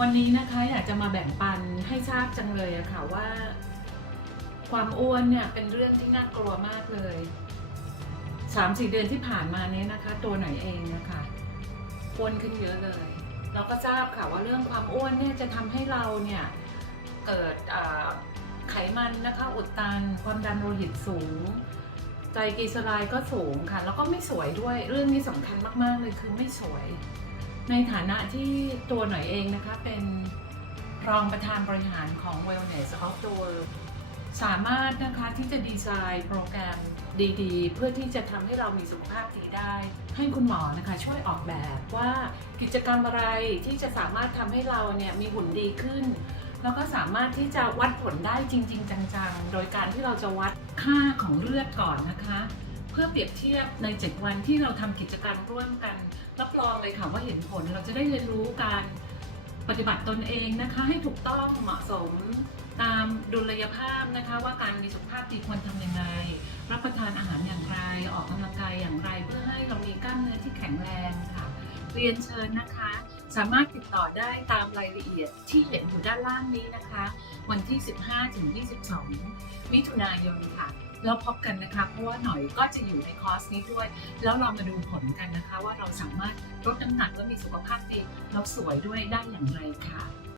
วันนี้นะคะอยากจะมาแบ่งปันให้ทราบจังเลยอะค่ะว่า ความอ้วนเนี่ยเป็นเรื่องที่น่ากลัวมากเลยสามสี่เดือนที่ผ่านมาเนี้นะคะ ตัวหน่อยเองนะคะอ้วนขึ้นเยอะเลย เราก็ทราบค่ะว่าเรื่องความอ้วนเนี่ยจะทำให้เราเนี่ยเกิดไขมันนะคะอุดตันความดันโลหิตสูงไตรกลีเซอไรด์ก็สูงค่ะ แล้วก็ไม่สวยด้วยเรื่องนี้สำคัญมากๆเลยคือไม่สวย ในฐานะที่ตัวหน่อยเองนะคะเป็นรองประธานบริหารของ Wellness of the World สามารถนะคะที่จะดีไซน์โปรแกรมดีๆ เพื่อที่จะทำให้เรามีสุขภาพดีได้ ให้คุณหมอนะคะช่วยออกแบบว่ากิจกรรมอะไรที่จะสามารถทำให้เราเนี่ยมีหุ่นดีขึ้น แล้วก็สามารถที่จะวัดผลได้จริง ๆ จังๆ โดยการที่เราจะวัดค่าของเลือดก่อนนะคะ พื่อเปรียบเทียบใน 7 วันที่เราทำกิจกรรมร่วมกัน รับรองเลยค่ะว่าเห็นผลเราจะได้เรียนรู้การปฏิบัติตนเองนะคะ ให้ถูกต้องเหมาะสมตามดุลยภาพนะคะ ว่าการมีสุขภาพดีควรทำยังไง รับประทานอาหารอย่างไร ออกกำลังกายอย่างไร เพื่อให้เรามีกล้ามเนื้อที่แข็งแรงค่ะ เรียนเชิญนะคะ สามารถติดต่อได้ตามรายละเอียดที่เห็นอยู่ด้านล่างนี้นะคะ วันที่ 15ถึง22 มิถุนายนค่ะ แล้วพบกันนะคะ เพราะว่าหน่อยก็จะอยู่ในคอร์สนี้ด้วย แล้วเรามาดูผลกันนะคะ ว่าเราสามารถลดน้ำหนักและมีสุขภาพดีแล้วสวยด้วยได้อย่างไรค่ะ